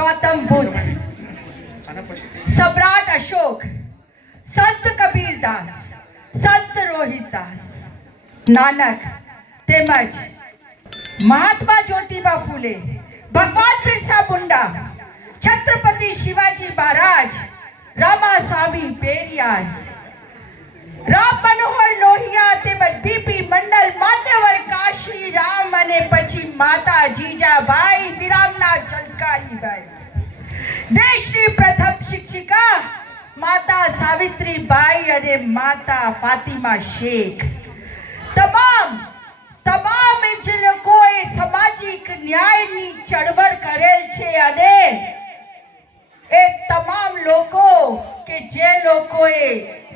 गौतम बुद्ध, सम्राट अशोक, संत कबीरदास, संत रोहितदास, नानक તેમજ મહાત્મા જ્યોતિબા ફૂલે, ભગવાન બિરસા મુંડા, છત્રપતિ શિવાજી મહારાજ, રામાસ્વામી પેરિયાર, રામ મનોહર લોહિયા તેમજ બીપી મંડલ, માન્યવર કાશી રામ અને પછી માતા જીજાબાઈ, વિરામના ચલકારીબાઈ, દેશની પ્રથમ શિક્ષિકા માતા સાવિત્રીબાઈ અને માતા ફાતિમા શેખ, તમામ જે લોકોએ સામાજિક ન્યાયની ચળવળ કરેલ છે અને એ તમામ લોકો કે જે લોકોએ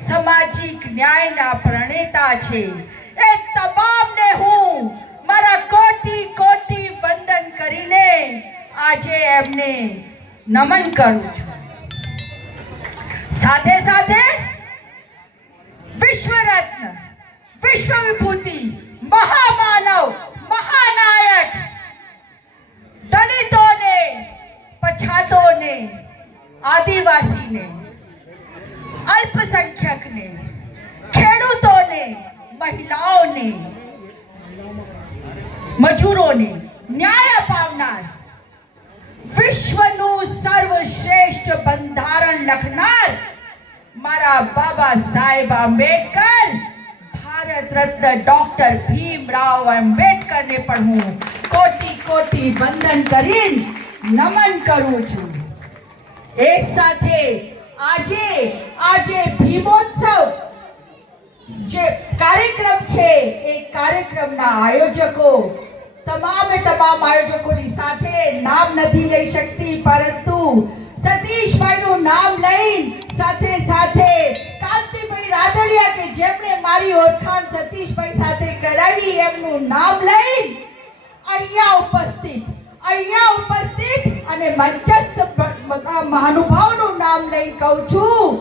સામાજિક ન્યાયના પ્રણેતા છે એ તમામને હું મારા કોટી કોટી વંદન કરીને આજે એમને નમન કરું છું. સાથે સાથે વિશ્વરત્ન, વિશ્વ વિભૂતિ, મહામાનવ, મહાનાયક, દલિતોને, પછાતોને, આદિવાસીને, અલ્પસંખ્યકને, ખેડૂતોને, મહિલાઓને, મજૂરોને ન્યાય અપાવનાર, વિશ્વનું સર્વશ્રેષ્ઠ બંધારણ લખનાર મારા બાબા સાહેબ આંબેડકર, ભારત રત્ન ડોક્ટર ભીમરાવ આંબેડકરને પણ હું કોટી કોટી વંદન કરીને નમન કરું છું. એ સાથે આજે ભીમોત્સવ જે કાર્યક્રમ છે એ કાર્યક્રમના આયોજકો, તમામ આયોજકોની સાથે નામ નથી લઈ શકતી, પરંતુ સતીશભાઈનું નામ લઈ સાથે કાંતિભાઈ રાદડિયા કે જેમણે મારી ઓળખાણ સતીશભાઈ સાથે કરાવી એમનું નામ લઈ અહીંયા ઉપસ્થિત અને મંચસ્થ મહાનુભાવનું નામ લઈ કહું છું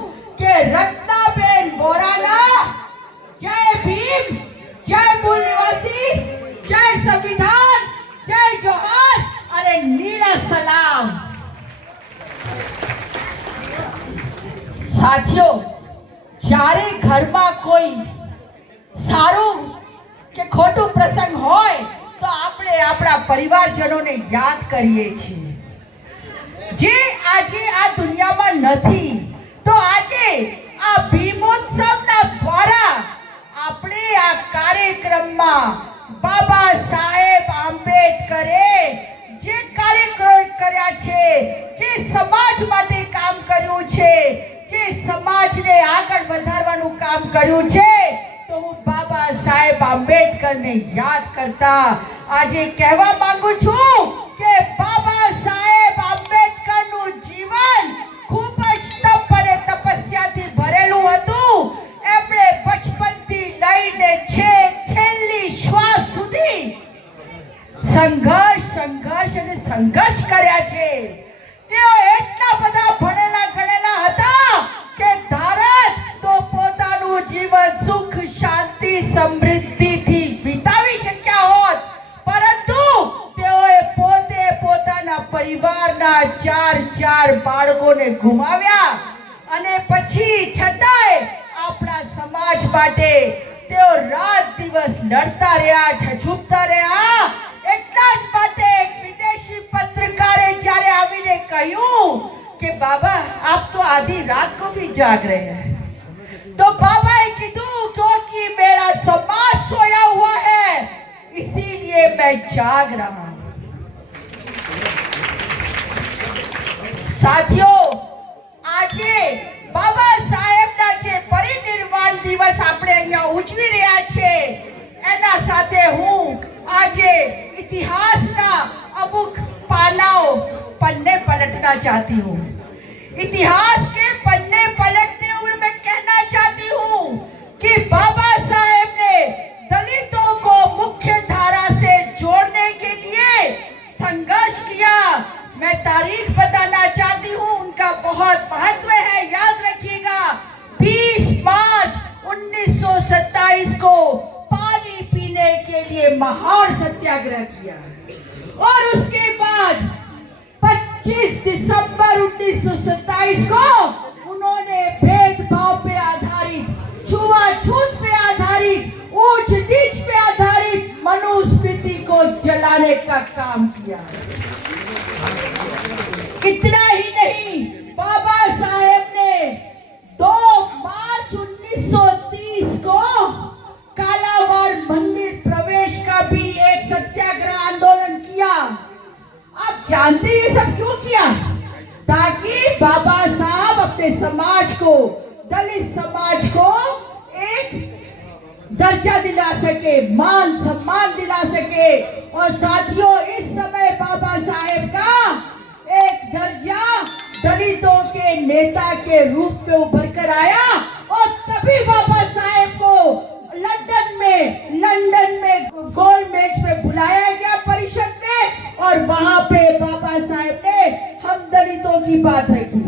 કે રત્નાબેન બોરાના, જય ભીમ, જય મૂળ નિવાસી, જય સંવિધાન, જય જોહાર અને નીરા સલામ. સાથીઓ, જ્યારે ઘરમાં કોઈ સારું કે ખોટું પ્રસંગ હોય તો આપણે આપણા પરિવારજનોને યાદ કરીએ છીએ, જે આજે આ દુનિયામાં નથી. તો આજે આ ભીમોત્સવના દ્વારા આપણે આ કાર્યક્રમમાં બાબા સાહેબ આંબેડકરે જે કાર્ય કર્યા છે, જે સમાજ માટે કામ કર્યું છે, જે સમાજને આગળ વધારવાનું કામ કર્યું છે, તો હું બાબા સાહેબ આંબેડકરને યાદ કરતા આજે કહેવા માંગુ છું કે બાબા સાહેબ આંબેડકરનું જીવન ખૂબ જ તપ અને તપસ્યાથી ભરેલું હતું. એમણે બચપનથી લઈને છેલ્લી શ્વાસ સુધી સંઘર્ષ કર્યા છે. તેઓ એટલા બધા ભણેલા ગણેલા હતા કે ધારત તો પોતાનું જીવન સુખ, શાંતિ, સમૃદ્ધિથી વિતાવી શક્યા હોત, પરંતુ તેઓએ પોતે પોતાના પરિવારના ચાર બાળકોને ગુમાવ્યા અને પછી છતાંય આપણા સમાજ માટે તેઓ રાત દિવસ લડતા રહ્યા, ઝઝૂમતા રહ્યા. એટલા જ માટે એક વિદેશી પત્રકારે જ્યારે આવીને કહ્યું कि बाबा आप तो आधी रात को भी जाग रहे हैं, तो बाबा ने कीधु क्योंकि मेरा समाज सोया हुआ है इसीलिए मैं जाग रहा हूं. साथियों, આજે બાબા સાહેબના જે પરિનિર્વાણ દિવસ આપણે અહીંયા ઉજવી રહ્યા છે એના સાથે હું આજે ઇતિહાસના અમુક पन्ने पलटना चाहती हूँ. इतिहास के पन्ने पलटते हुए मैं कहना चाहती हूँ कि बाबा साहेब ने दलितों को मुख्य धारा से जोड़ने के लिए संघर्ष किया. मैं तारीख बताना चाहती हूँ, उनका बहुत महत्व है, याद रखिएगा. 20 मार्च 1927 को पानी पीने के लिए महान सत्याग्रह किया और उसके बाद 25 दिसंबर 1927 को उन्होंने भेदभाव पे आधारित, छुआछूत पे आधारित, ऊंच नीच पे आधारित मनुस्मृति को जलाने का काम किया। इतना ही नहीं, बाबा साहेब ने 2 मार्च 1930 को कालावार मंदिर प्रवेश का भी एक सत्याग्रह आंदोलन किया। आप जानते हैं ये सब क्यों किया? ताकि बाबा साहब अपने समाज को, दलित समाज को एक दर्जा दिला सके, मान सम्मान दिला सके। और साथियों, इस समय बाबा साहेब का एक दर्जा दलितों के नेता के रूप में उभर कर आया। और तभी बाबा साहेब को लंदन में गोल मेज पे बुलाया गया परिषद में, और वहां पे बाबा साहेब ने हम दलितों की बात रखी।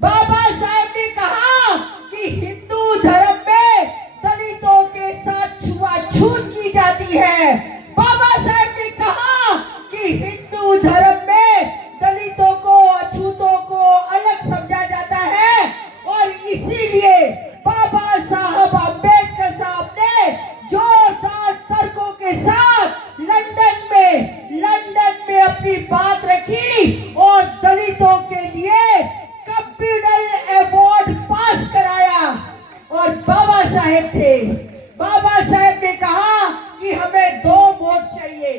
बाबा साहेब ने कहा कि हिंदू धर्म में दलितों के साथ छुआछूत की जाती है। बाबा साहेब ने कहा कि हिंदू धर्म में दलितों को, अछूतों को अलग समझा जाता है। और इसीलिए बाबा साहब अम्बेडकर साहब ने जोरदार तर्कों के साथ लंदन में अपनी बात रखी और दलितों के लिए कम्युनल अवार्ड पास कराया। और बाबा साहेब थे, बाबा साहेब ने कहा कि हमें 2 वोट चाहिए,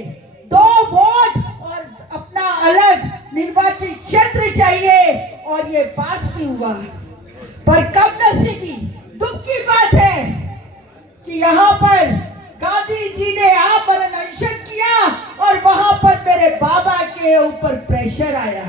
2 वोट और अपना अलग निर्वाचित क्षेत्र चाहिए। और ये पास नहीं हुआ। पर कब नसीबी दुख की बात है कि यहाँ पर गांधी जी ने आमरण अनशन किया और वहां पर मेरे बाबा के ऊपर प्रेशर आया।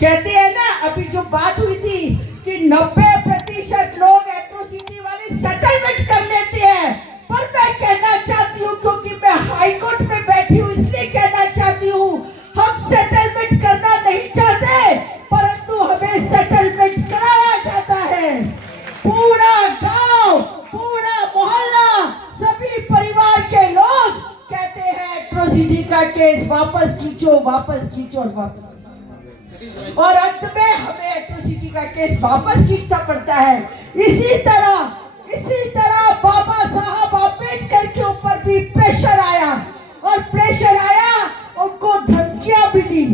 कहते हैं ना, अभी जो बात हुई थी कि 90% लोग एट्रोसिटी वाले सेटलमेंट कर लेते हैं। पर मैं कहना चाहती हूँ, क्योंकि मैं हाई कोर्ट में बैठी हूँ, इसलिए कहना चाहती हूँ, हम सेटलमेंट करना नहीं चाहते, परंतु हमें सेटलमेंट कराया जाता है। पूरा गांव, पूरा मोहल्ला, सभी परिवार के लोग कहते हैं एट्रोसिटी का केस वापस खींचो, वापस खींचो और वापस। और अंत में हमें एट्रोसिटी का केस वापस खींचना पड़ता है। इसी तरह बाबा साहब अम्बेडकर के ऊपर भी प्रेशर आया, और प्रेशर आया, उनको धमकियां मिली,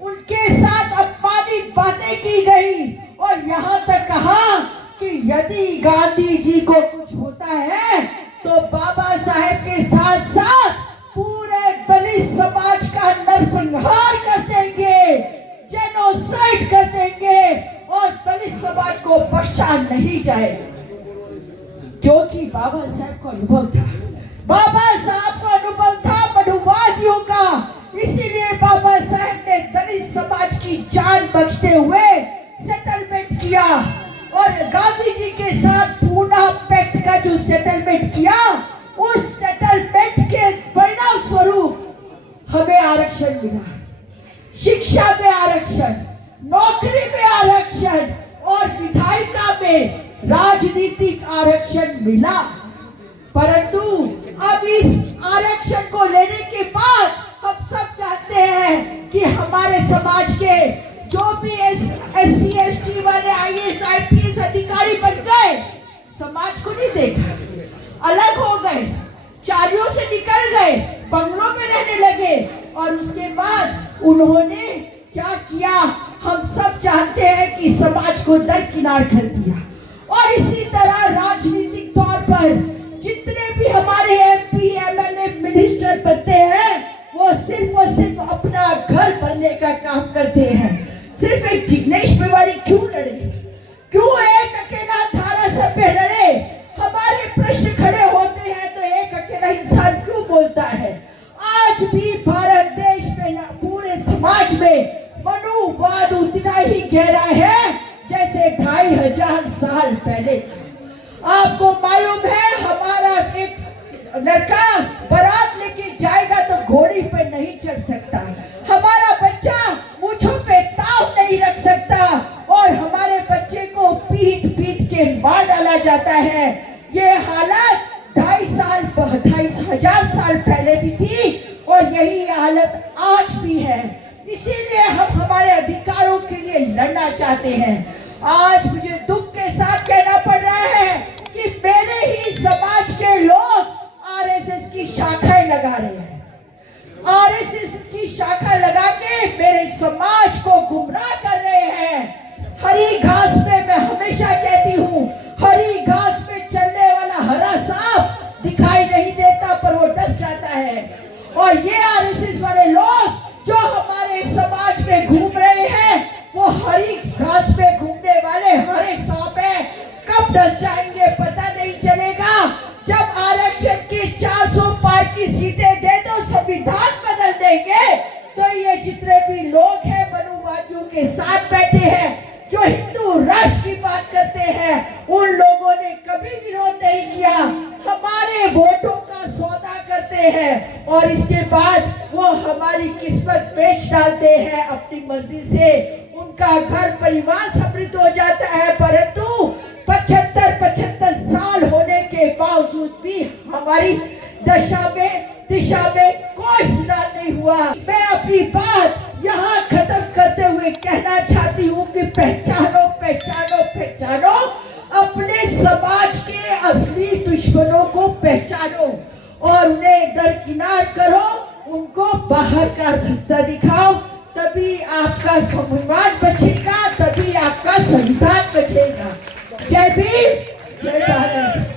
उनके साथ अपमानित बातें की गई। और यहाँ तक कहा कि यदि गांधी जी को कुछ होता है तो बाबा साहेब के साथ साथ पूरे दलित समाज का नरसंहार कर देंगे, जेनोसाइड कर देंगे, और दलित समाज को बख्शा नहीं जाएगा। क्योंकि बाबा साहब को अनुभव था, बाबा साहब को अनुभव था मनुवादियों का। इसीलिए बाबा साहब ने दलित समाज की जान बख्शते हुए सेटलमेंट किया। और गांधी जी के साथ पूना पैक्ट का जो सेटलमेंट किया, उस सेटलमेंट के परिणाम स्वरूप हमें आरक्षण मिला, शिक्षा में आरक्षण, नौकरी में आरक्षण और विधायिका में राजनीतिक आरक्षण मिला। परंतु अब इस आरक्षण को लेने के बाद हम सब चाहते हैं कि हमारे समाज के जो भी SC ST वाले IAS IPS अधिकारी बन गए, समाज को नहीं देखा, अलग हो गए, चारियों से निकल गए, बंगलों में रहने लगे। और उसके बाद उन्होंने क्या किया, हम सब जानते हैं कि समाज को दरकिनार कर दिया। और इसी तरह राजनीतिक तौर पर जितने भी हमारे MP MLA मिनिस्टर बनते हैं, वो सिर्फ और सिर्फ अपना घर बनने का काम करते हैं। सिर्फ एक जिग्नेश मेवाड़ी क्यों लड़े, क्यों एक अकेला धारासभ्य लड़े? हमारे प्रश्न खड़े होते हैं तो एक अकेला इंसान क्यों बोलता है? आज भी भारत देश में, पूरे समाज में मनुवाद उतना ही गहरा है जैसे 2500 साल पहले। आपको मालूम है, हमारा एक लड़का बारात लेके जाएगा तो घोड़ी पे नहीं चढ़ सकता, हमारा बच्चा मूंछों पे ताव नहीं रख सकता, और हमारे बच्चे को पीट पीट के मार डाला जाता है। ये हालत 2500 साल पहले भी थी और यही हालत आज भी है। इसीलिए हम हमारे अधिकार के लिए लड़ना चाहते हैं। आज मुझे दुख के साथ कहना पड़ रहा है कि मेरे ही समाज के लोग आरएसएस की शाखाएं लगा रहे हैं। आरएसएस की शाखा लगा के मेरे समाज को गुमराह कर रहे हैं। हरी घास पे मैं हमेशा कहती हूँ, हरी घास पे चलने वाला हरा सांप दिखाई नहीं देता पर वो डस जाता है। और ये आरएसएस वाले लोग जो हमारे समाज में घूम रहे हैं वो हरी घास पे घूमने वाले हरे सांप हैं। कब डस जाएंगे पता नहीं चलेगा। जब आरक्षण की 400 पार की सीटें दे दो, संविधान बदल देंगे तो ये जितने भी लोग हैं मनुवादियों के साथ बैठे हैं, जो हिंदू राष्ट्र की बात करते हैं, उन लोगों ने कभी विरोध नहीं किया। हमारे वोटों का सौदा करते हैं और इसके बाद वो हमारी किस्मत बेच डालते हैं अपनी मर्जी से। उनका घर परिवार समृद्ध हो जाता है, परंतु 75 साल होने के बावजूद भी हमारी दिशा में कोई सुधार नहीं हुआ। मैं अपनी बात यहाँ खत्म करते हुए कहना चाहती हूँ कि पहचानो पहचानो पहचानो, अपने समाज के असली दुश्मनों को पहचानो और उन्हें दरकिनार करो, उनको बाहर का रास्ता दिखाओ। तभी आपका स्वाभिमान बचेगा, तभी आपका संविधान बचेगा। जय भीम, जय भारत।